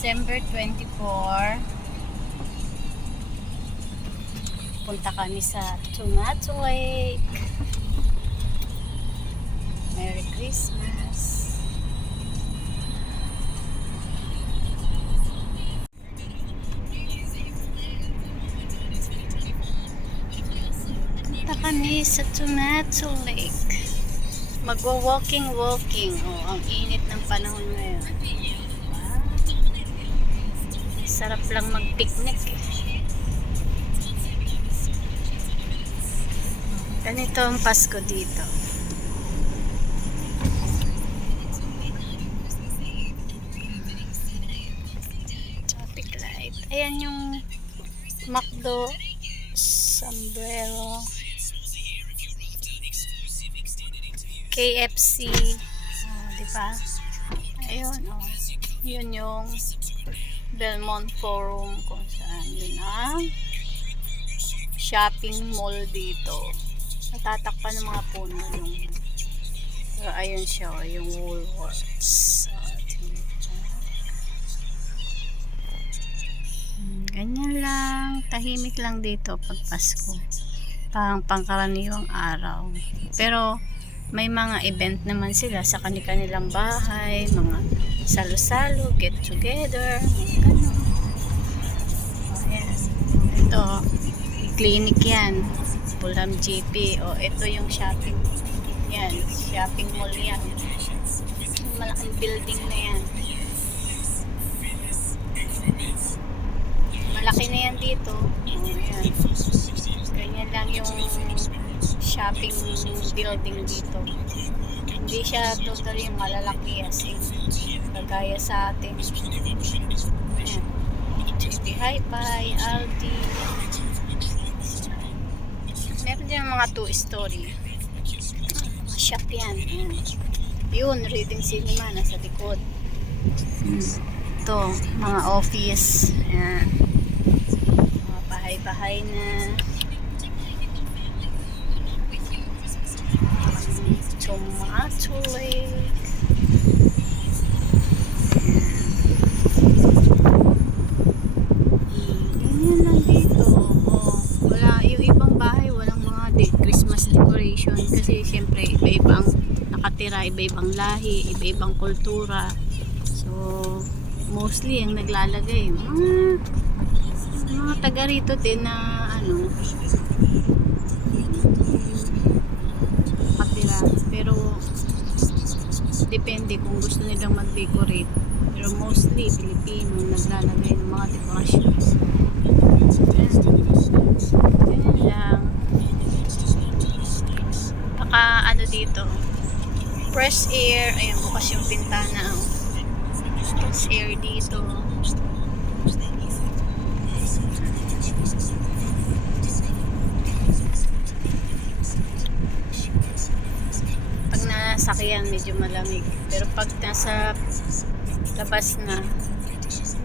December 24, punta kami sa Tomato Lake. Merry Christmas. Punta kami sa Tomato Lake. Magwa-walking. Oh, ang init ng panahon ngayon. Sarap lang mag-picnic eh. Ganito ang Pasko dito. Traffic light. Ayan yung McDo, Sombrero, KFC. Diba? Ayun, oh. Yun yung Belmont Forum kung saan yun ang shopping mall dito. Natatakpan ng mga puno yung pero ayun siya, yung Woolworths. Ganyan lang, tahimik lang dito pag Pasko. Parang pangkaraniwang araw. Pero may mga event naman sila sa kanilang bahay, mga salo-salo, get together, gano'n. Ayan. Ito, clinic yan. Pulam GP. O, ito yung shopping. Yan, shopping mall yan. Malaking building na yan. Malaki na yan dito. O, ayan. Ganyan lang yung shopping building dito. Hindi siya totally malalaki kasi kagaya sa atin. Ayan. JB Hi-Fi, Aldi. Meron din mga 2-story. Shop yan. Ayan. Yun, Reading Cinema nasa likod. Ito, mga office. Ayan. Mga bahay-bahay na. Tomato Lake. Ganyan lang dito. Oh, wala, yung ibang bahay walang mga Christmas decoration kasi syempre iba-ibang nakatira, iba-ibang lahi, iba-ibang kultura. So mostly ang naglalagay mga taga rito din na ano pero depende kung gusto nilang mag-decorate, pero mostly Pilipino naglalagay ng mga dekorasyon. Ganyan lang. Baka ano dito, fresh air. Ayan, bukas yung pintana. Fresh air dito. Sakyan medyo malamig, pero pag nasa labas na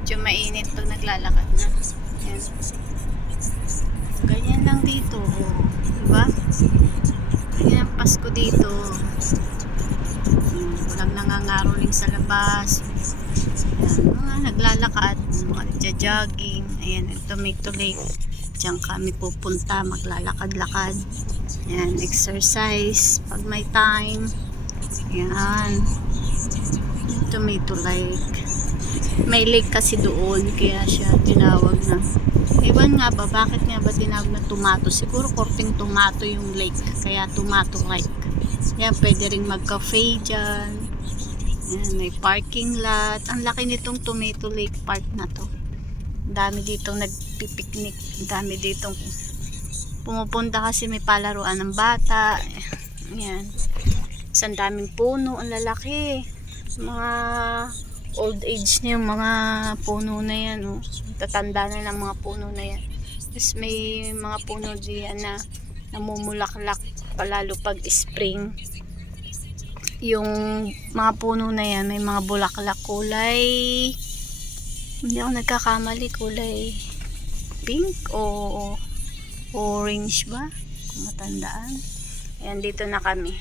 medyo mainit pag naglalakad na. Ayan. Ganyan lang dito, diba? Ganyan ang Pasko dito. Walang nangangaroling sa labas. Ayan, mga naglalakad, mga nagja-jogging. Ayan, Tomato Lake. Diyan kami pupunta, maglalakad-lakad. Ayan, exercise pag may time. Yan. Tomato Lake. May lake kasi doon, kaya siya tinawag na. Ewan nga ba, bakit nga ba tinawag na tomato? Siguro korting tomato yung lake, kaya Tomato Lake. Yan, pwede rin mag-cafe dyan. Yan, may parking lot. Ang laki nitong Tomato Lake Park na to. Ang dami ditong nagpipiknik. Ang dami ditong pumupunta kasi may palaruan ng bata. Yan. Ang daming puno, ang lalaki. Mga old age na yung mga puno na yan. Oh. Tatanda na ng mga puno na yan. Tapos may mga puno diyan na namumulaklak palalo pag spring. Yung mga puno na yan, may mga bulaklak kulay. Hindi ako nagkakamali, kulay pink o orange ba? Kung matandaan. Ayan, dito na kami.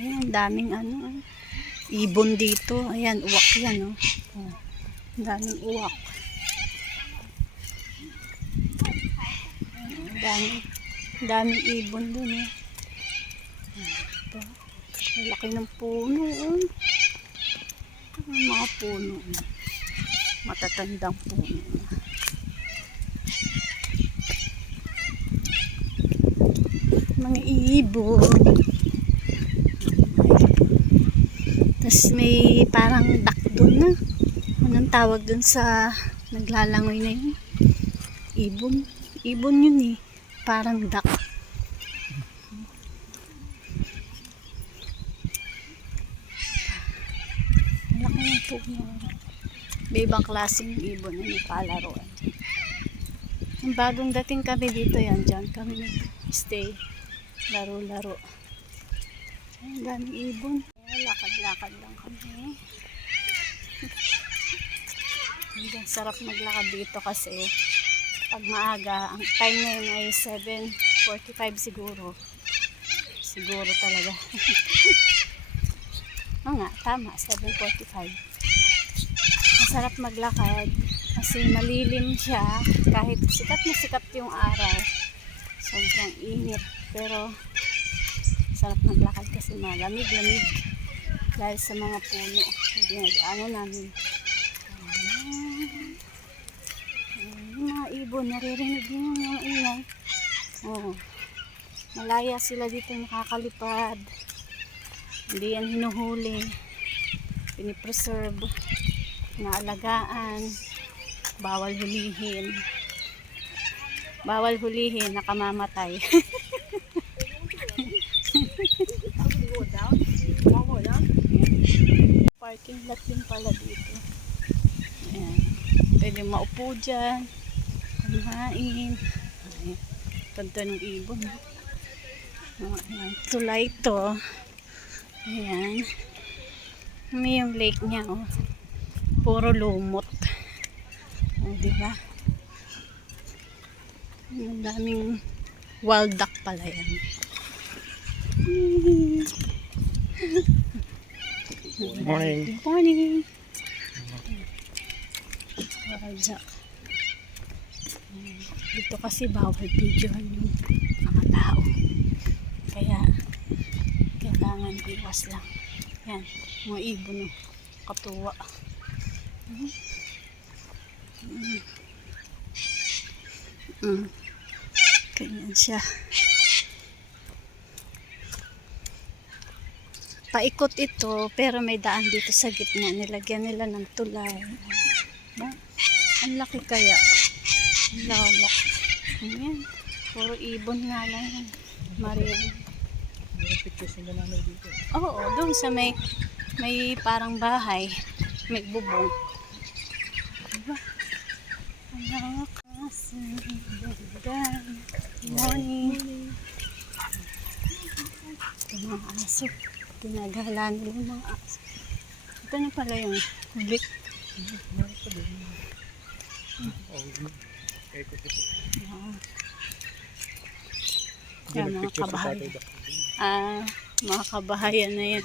Ayan, daming ano. ibon dito. Ayan, uwak yan, oh. Oh, ang daming uwak. Ang daming ibon dun, eh. Ito. Ang laki ng puno, oh. Ang mga puno. Matatandang puno. Mga ibon. Tapos may parang duck dun na. Anong tawag dun sa naglalangoy na yun? Ibon. Ibon yun eh. Parang duck. Laki ng puno. May ibang klaseng ibon na may palaruan. Yung bagong dating kami dito yan. Diyan kami nag-stay. Laro-laro. Ang daming ibon. Lakad-lakad lang kami. Ang sarap maglakad dito kasi pag maaga, ang time ngayon ay 7:45 siguro. Siguro talaga. Oo nga, tama, 7:45. Masarap maglakad kasi malilim siya kahit sikat na sikat yung araw. Sobrang init pero sarap maglakad kasi malamig-lamig dahil sa mga puno. Ano namin. Yung mga ibon, naririnig nyo yung mga ingay. Oh, malaya sila dito nakakalipad. Hindi yan hinuhuli. Pinipreserve. Naalagaan. Bawal hulihin. Bawal hulihin, nakamamatay. Parking lot din pala dito. Ayan. Pwede maupo dyan. Kumain. Ayan. Ganda ng ibon. Ayan. Tulay ito. Ayan. May yung lake niya. Oh. Puro lumot. Oh, diba? Ang daming wild duck pala yan. Good morning. Good morning. Wild duck. Dito kasi bawal videohan yung mga tao. Kaya kailangan iwas lang. Yan, mga ibon no. Katuwa. Ganyan siya. Paikot ito, pero may daan dito sa gitna. Nilagyan nila ng tulay. Ang laki kaya. Ang lawak. Ayan. Puro ibon nga lang yan. Maririn. Oo, doon sa may parang bahay. May bubong. Diba? Ang lawak. Good morning. Ito mga aso. Tinagalan nila yung mga aso. Ito na pala yung kubik. Yan mga kabahayan. Mga kabahayan na yan.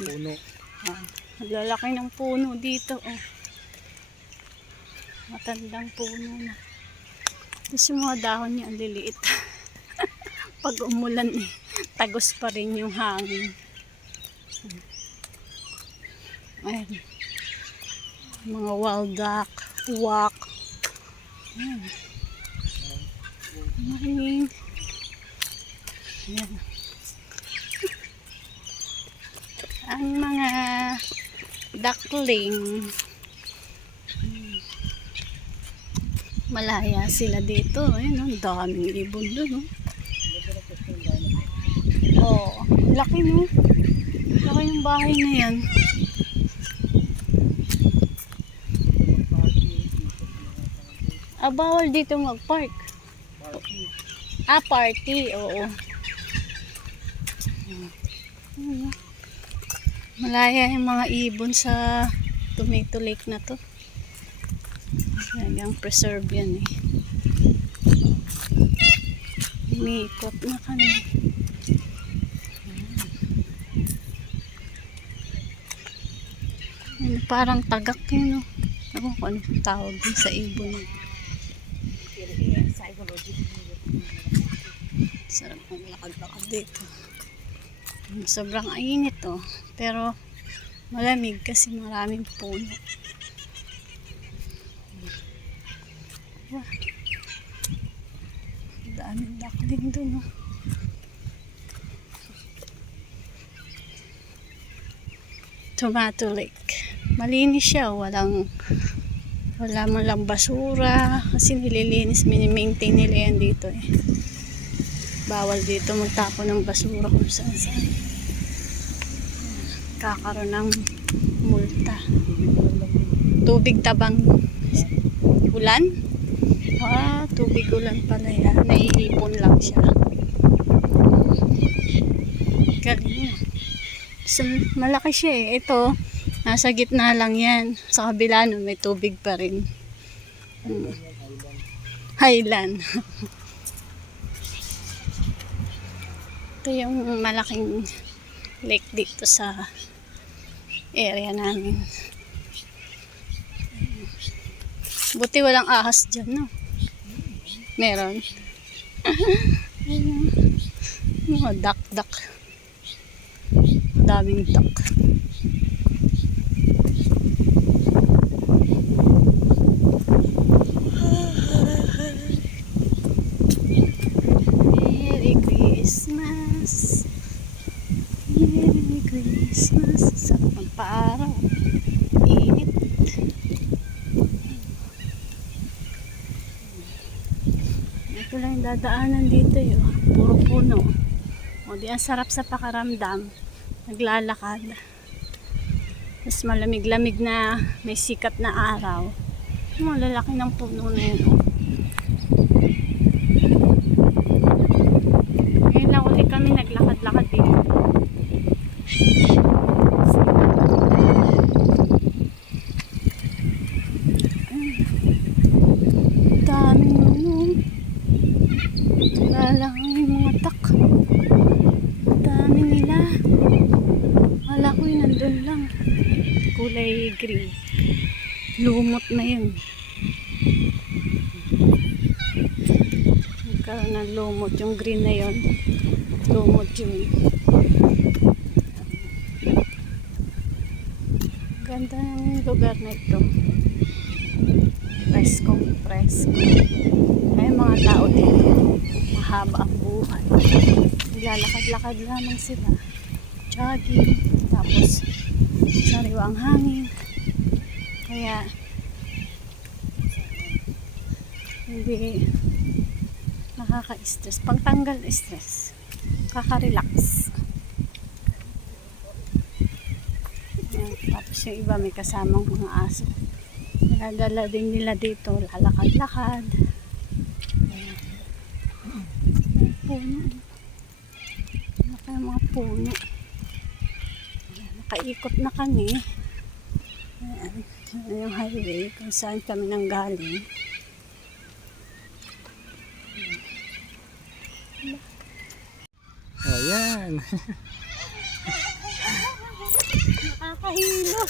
Lalaki ng puno dito. Oh. Matandang puno na. Tapos yung mga dahon niya ang liliit. Pag umulan eh, tagos pa rin yung hangin. Ayan. Mga wild duck, uwak. Ayan. Morning. Ayan. Ang mga duckling, malaya sila dito. Ayan, ang daming ibon doon. Oh, laki mo. Laki yung bahay na yan. Bawal dito mag-park. Party. Oo. Malaya yung mga ibon sa Tomato Lake na to. Yung preserve yan eh. Umikot na kami. Ano, parang tagak yun, no? Ako kung anong tawag dun sa ibon. Sarap ng lakad-lakad dito. Sobrang init, oh. Pero malamig kasi maraming puno. Wah. Daming duckling dun, oh. Tomato Lake. Malinis siya, wala man lang basura kasi nililinis, mini-maintain nila yan dito eh. Bawal dito magtapon ng basura kung saan saan. Kakaroon ng multa. Tubig tabang ulan? Tubig ulan pala yan. Naiipon lang siya. Galing. So, malaki siya eh. Ito, nasa gitna lang yan. Sa kabila no, may tubig pa rin. Highland. Ito yung malaking lake dito sa area namin. Buti walang ahas dyan, no? Meron. Mga duck. Daming duck. Merry Christmas. Merry Christmas. Sarap magpa-araw. Init. Ito lang yung dadaanan dito yun. Puro puno. O di ang sarap sa pakaramdam. Naglalakad. Mas malamig-lamig na may sikat na araw. Mga lalaki ng puno na yun. Ngayon lang ulit kami naglakad-lakad dito. Daming ano. Lalaki yung mga tak. Dami nila. Wala ko yun, nandun lang. Kulay green. Lumot na yun. Nagkaroon ng lumot. Yung green na yun. Lumot yun. Ganda ng lugar na ito. Presko. Ay mga tao dito. Mahaba ang buhay. Naglalakad-lakad lamang sila. Jogging. Tapos sariwa ang hangin. Kaya hindi nakaka-stress. Pagtanggal stress, kaka-relax. Tapos yung iba may kasamang mga aso. Nadala din nila dito, lalakad-lakad. Puno. Laki ang mga puno. Nakaikot na kami. Ayan. Ayan yung highway kung saan kami nanggaling. Ayan. Nakakahilo.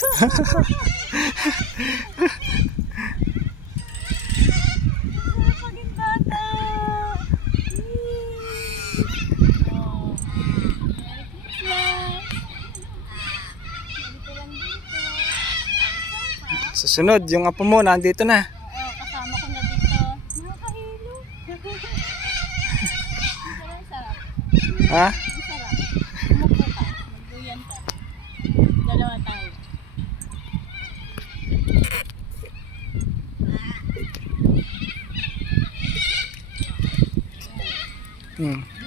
Paging bata. Oh. Susunod, yung apo mo nandito na. Oo, kasama ko na dito. Nakakahilo. Sarap. Ha? Ang sarap. Umupo ka. Magduyan ka. Dalawa tayo.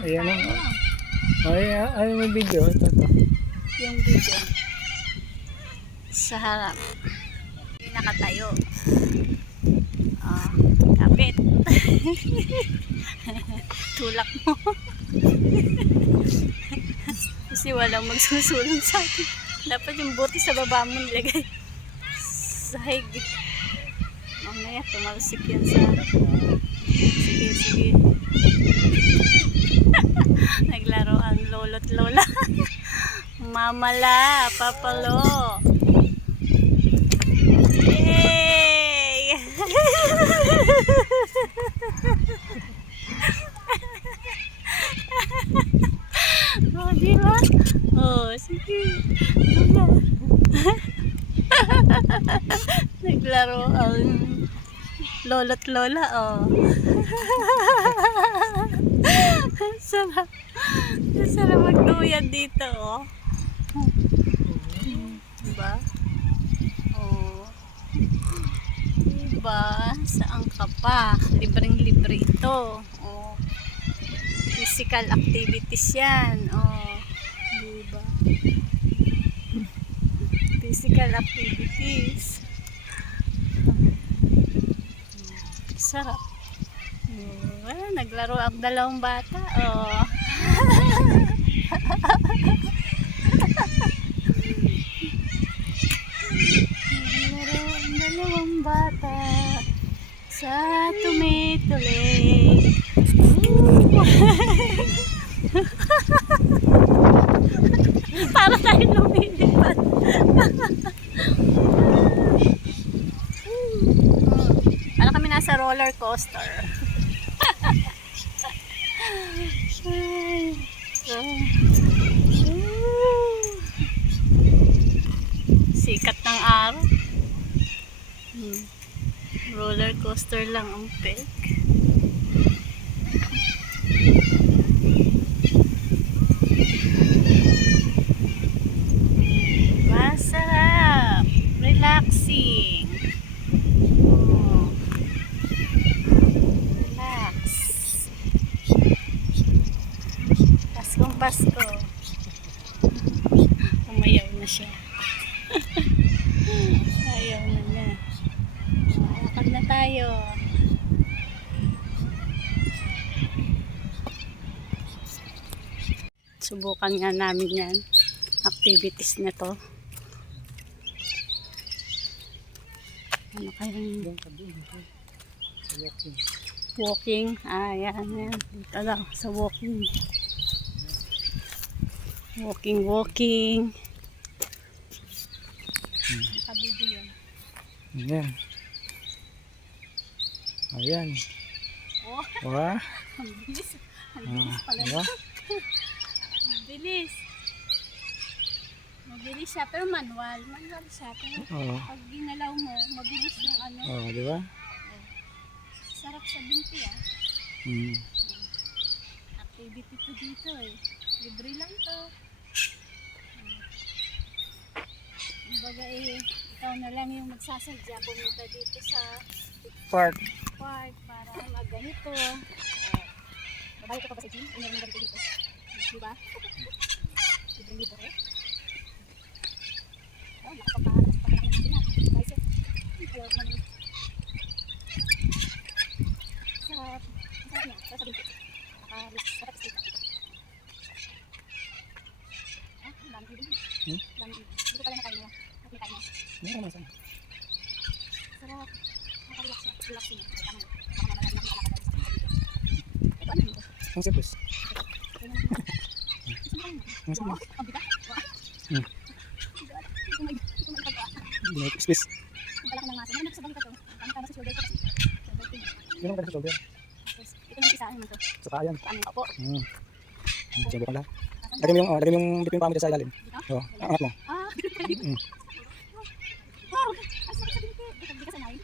Ayan ang... Ay, may video. Ito. Yung video. Sa harap. Hindi nakatayo. Kapit. Tulak mo. Kasi walang magsusulong sa atin. Dapat yung buti sa baba mo nilagay. Sahig. Mamaya tumalsik yan sa... Sige. Naglaro ang lolo't lola. Mamala, papalo. Di ba? Oh, sige. Ayan. Naglaro ang lolo't lola, oh. Sarap. Sarap magduyan dito, oh. Diba? Oh. Diba? Saan ka pa? Libreng-libre ito. Oh. Physical activities yan. Oh. Diba? Physical activities. Sarap. Oh, naglaro ang dalawang bata. Oh. Naglaro ang dalawang bata sa Tomato Lake. Para tayo lumilipad. Para kami nasa roller coaster. Ay, sikat ng araw. Roller coaster lang ang pek. Masarap, relaxing. Oh. Relax. Paskong Pasko. Umayaw na siya. Ayaw na niya. Lakad na tayo. Subukan nga namin yan. Activities na to. Ano kayang walking? Ah, yan, yan. Dito lang sa walking. Walking. Nakabibi yan. Ayan. Ayan. Oh, Wah. ang bilis. Ang bilis pala. Diba? Ang bilis. Mabilis siya, pero manual. Manual siya. Pero Oo. pag ginalaw mo, mabilis yung ano. Oh, di ba? Sarap sa binti, ah. Hmm. Activity to dito, eh. Libre lang to. Kumbaga, ikaw na lang yung magsasadya pumunta dito sa Park. park para magganito. Babalik ka pa ba sa gym? Ano naman ganito dito? Diba? Libre-libre, eh. Oh, nakapagpahalas pa lang natin na. Bicep. Ayaw naman. Sarap. Sarap niya. Sarap sa binti. Naka-relax. Sarap sa binti. Ah, ang dami din. Dami din. Hindi ko pala nakain nila. At may kain na. Meron naman sana. Sarap. Naka-relax siya. Relax niya. Tama na. Baka mamaya nakalakad sa binti. Ito ano dito? Ang sipos. Ang sipos. Ang bigat. Hmm. Ito may pagka. Hindi na space. Ang palaki ng masa. Meron ako sa bangka to. Tama sa shoulder ko kasi. Shoulder thing. Yun ang pala sa shoulder. Tapos, ito yung isa naman to. Sa kaya yan. Paano yung opo? Hmm. Subukan lang. Lagyan mo yung dipin pa mo dito sa ilalim. Dito? Oo. Angat mo. Ah! Hmm. Wow! Ang sarap sa binti. Ito, hindi ka sanay.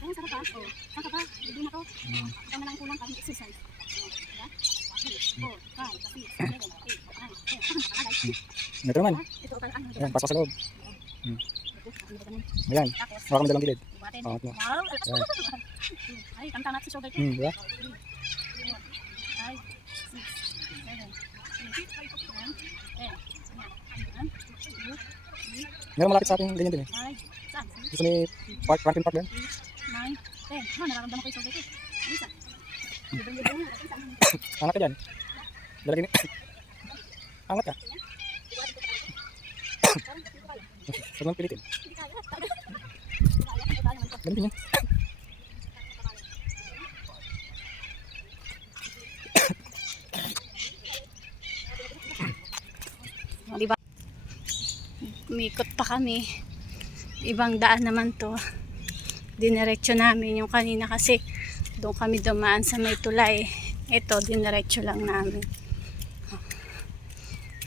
Oh, sarap pa. Oh, saka pa. Libre na to. Ikaw na lang kulang pang exercise. Diba? 4, 5, 6, 7, 8, 9, 10. Ito naman. Ito pala. Ayan, pasok sa loob. Tapos, Ayan. Hawakan mo dalang gilid. buhatin. Angat mo. Wow! Ayan. Ay, tama sa shoulder ko. Diba? 5, 6, 7, 8, 9, 10. Meron malapit sa ating ganyan din eh. Ay, saan? Gusto may park, parking park yan. 9, 10. Oh, nararamdaman ko yung shoulder ko. Isa. Libre-libre na. Saan? Angat ka dyan. Lalagyan Angat ka. Huwag mong pilitin. Ganun yan. Diba? Umikot pa kami. Ibang daan naman to. Diniretso namin yung kanina kasi doon kami dumaan sa may tulay. Ito, diniretso lang namin.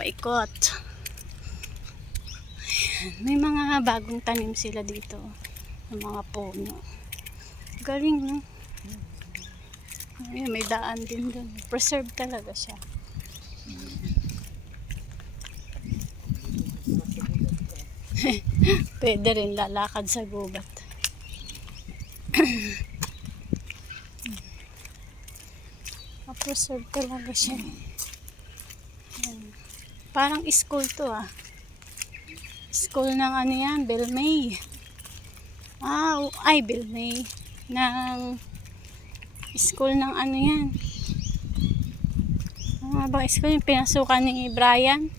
paikot. May mga bagong tanim sila dito ng mga puno. Galing, no? Ayan, may daan din dun. Preserve talaga siya. Pwede rin lalakad sa gubat. Preserve talaga siya. Ayan. Parang school to ah. School ng ano yan, Belmay. Belmay. Ng school ng ano yan. Bang school yung pinasukan ni Brian.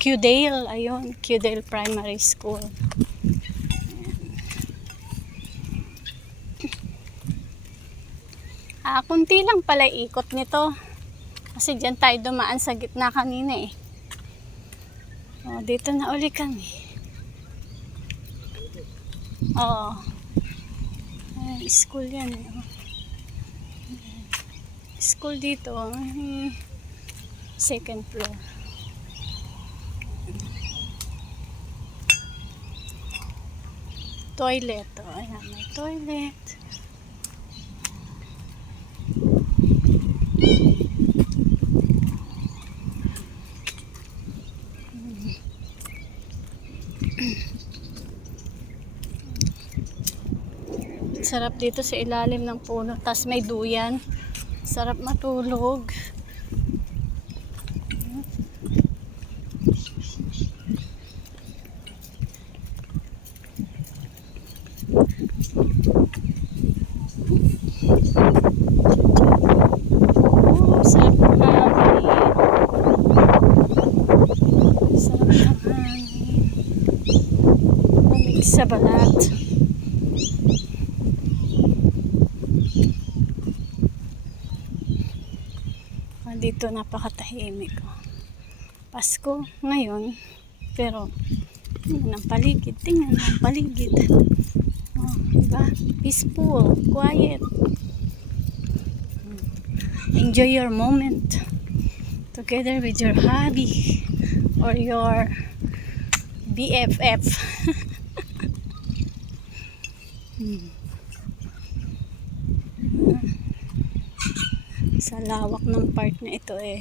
Qdale, ayun. Qdale Primary School. Kunti lang pala ikot nito. Kasi dyan tayo dumaan sa gitna kanina eh. Dito na uli kami. School yan eh. School dito. Second floor. Toilet. Ayan, may toilet. Sarap dito sa ilalim ng puno. Tas may duyan. Sarap matulog. Sarap ng hangin. Sarap ng hangin. Lamig sa balat. Dito napakatahimik. Pasko ngayon, pero tingnan ang paligid, diba? Peaceful, quiet. Enjoy your moment together with your hubby or your BFF. Sa lawak ng park na ito eh.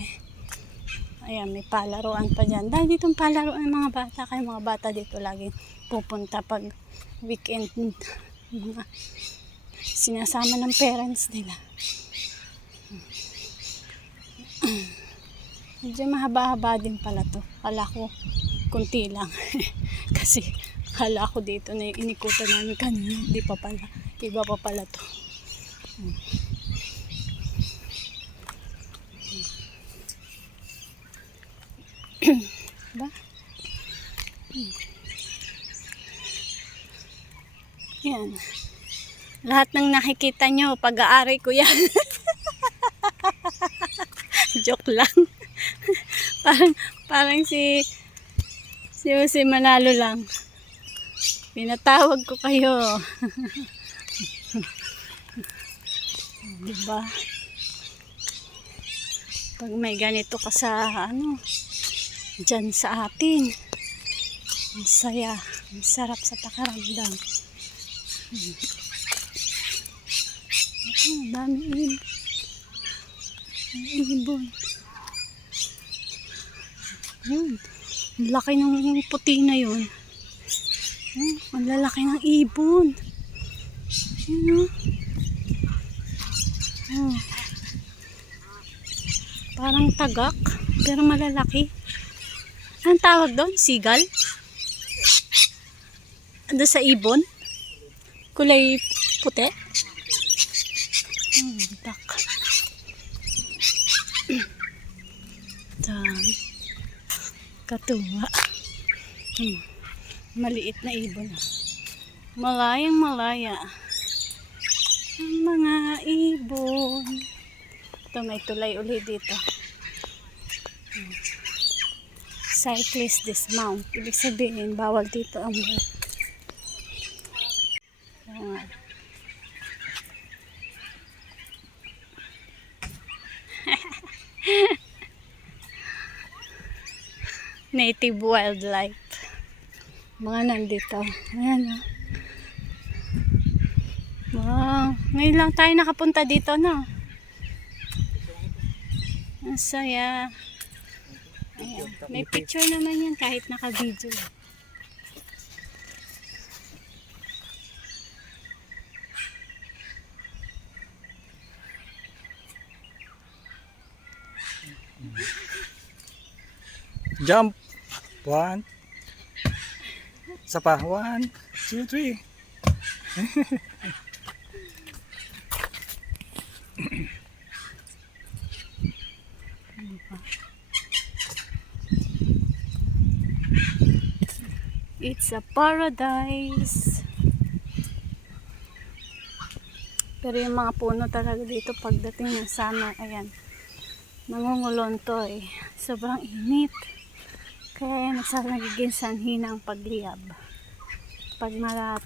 Ayan, may palaruan pa dyan. Dahil ditong palaruan ng mga bata. Kaya mga bata dito lagi pupunta pag weekend. Mga sinasama ng parents nila. Medyo mahaba-haba din pala to. Kala ko kunti lang. Kasi kala ko dito na yung inikutan namin kanina. Di pa pala. Iba pa pala to. Ba? Yan. Lahat ng nakikita nyo, pag-aari ko yan. Joke lang. parang si Manalo lang. Pinatawag ko kayo. Diba? Pag may ganito ka sa dyan sa atin, ang saya, ang sarap sa pakaramdam. Dami ibon. Yun, ang laki ng puti na yun. Ang lalaki ng ibon. Yun, parang tagak, pero malalaki. Anong tawag doon? Seagull? Ando sa ibon? Kulay puti? Duck. Katuwa. Maliit na ibon. Malayang malaya. Ang mga ibon. Ito, may tulay uli dito. Cyclist dismount. Ibig sabihin, bawal dito ang native wildlife. Mga nandito. Ayan o. Wow. Ngayon lang tayo nakapunta dito, no? Ang saya. Ayan. May picture naman yan kahit naka-video. Jump. 1. Isa pa. 1, 2, 3. It's a paradise. Pero yung mga puno talaga dito pagdating ng summer, ayan, nangungulonto eh. Sobrang init. Kaya nagiging sanhi ng pagliyab. Pag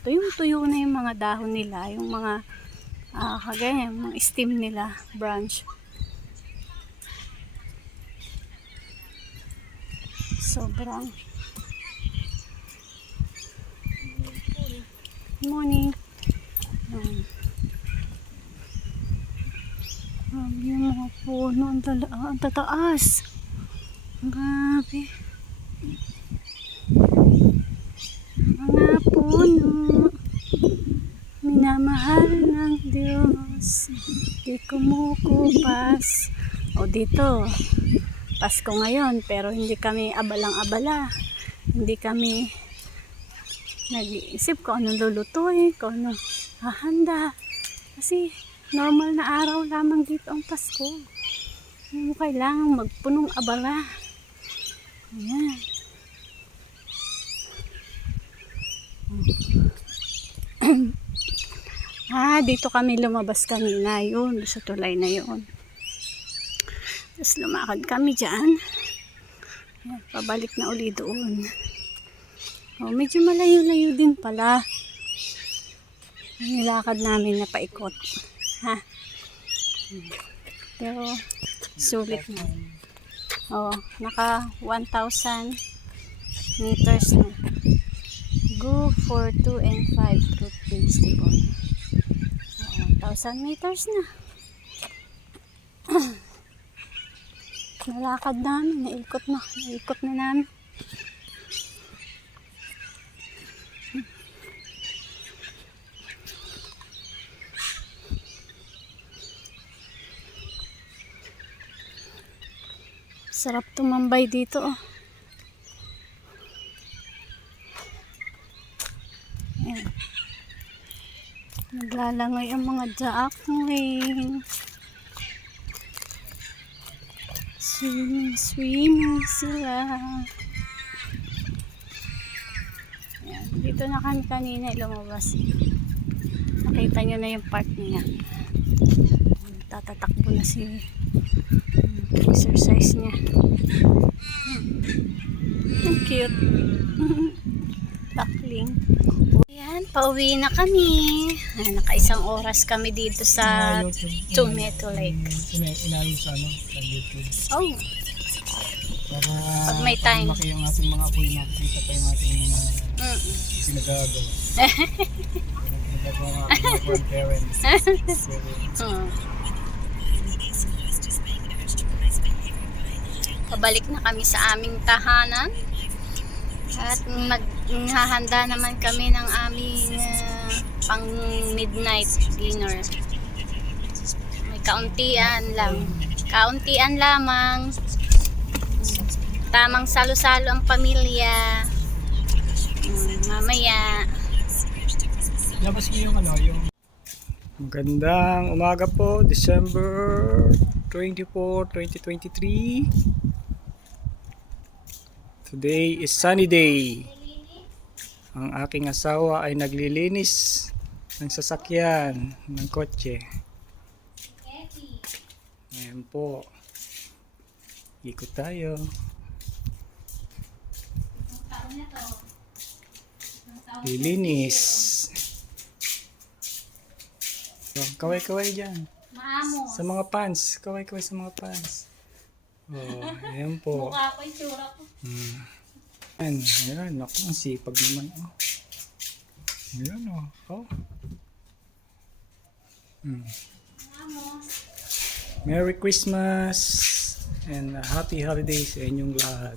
tuyong-tuyo na yung mga dahon nila, yung mga kagaya, yung mga stem nila, branch. Sobrang. Good morning. Yung mga puno, ang tataas. Ang grabe. Mga puno, minamahal ng Diyos, di kumukupas. O dito, Pasko ngayon, pero hindi kami abalang-abala. Hindi kami nag-iisip kung anong lulutuin, kung anong hahanda. Kasi normal na araw lamang dito ang Pasko. Hindi mo kailangang magpunong abala. Ayan. Dito kami lumabas kanina. Yun, sa tulay na yun. Tapos lumakad kami dyan. Ayan, pabalik na uli doon. Medyo malayo-layo din pala. Nilakad namin na paikot. Pero sulit na. Naka 1,000 meters na. Go for 2 and 5 fruit vegetable. 1,000 meters na. Nalakad namin, naikot na namin. Sarap tumambay dito, oh. Ayan. Naglalangoy ang mga duckling. Swimming sila. Ayan. Dito na kami kanina lumabas. Nakita nyo na yung part niya. Tatatakbo na si exercise niya. Ang cute. Duckling. Ayan, pauwi na kami. Naka1 oras kami dito sa Tomato Lake. Inayos sa YouTube. Oh. Para pag may time. Maki yung ating mga apoy, makikita pa yung ating mga sinagagawa. Nagagawa nga mga grandparents. Pabalik na kami sa aming tahanan. At maghahanda naman kami ng aming pang midnight dinner. May kauntian lang. Kauntian lamang. Tamang salo-salo ang pamilya. Mamaya. Labas mo yung yung magandang umaga po, December 24, 2023. Today is sunny day. Ang aking asawa ay naglilinis ng sasakyan ng kotse. Ayan po. Ikot tayo. Lilinis. So, kaway-kaway dyan. Maamo. Sa mga pants. Kaway-kaway sa mga pants. Oh, ayan po. Mukha ko, itsura ko. Ayan, ayan. Naku, ang sipag naman. Oh. Ayan, oh. Oh. Merry Christmas and happy holidays sa inyong lahat.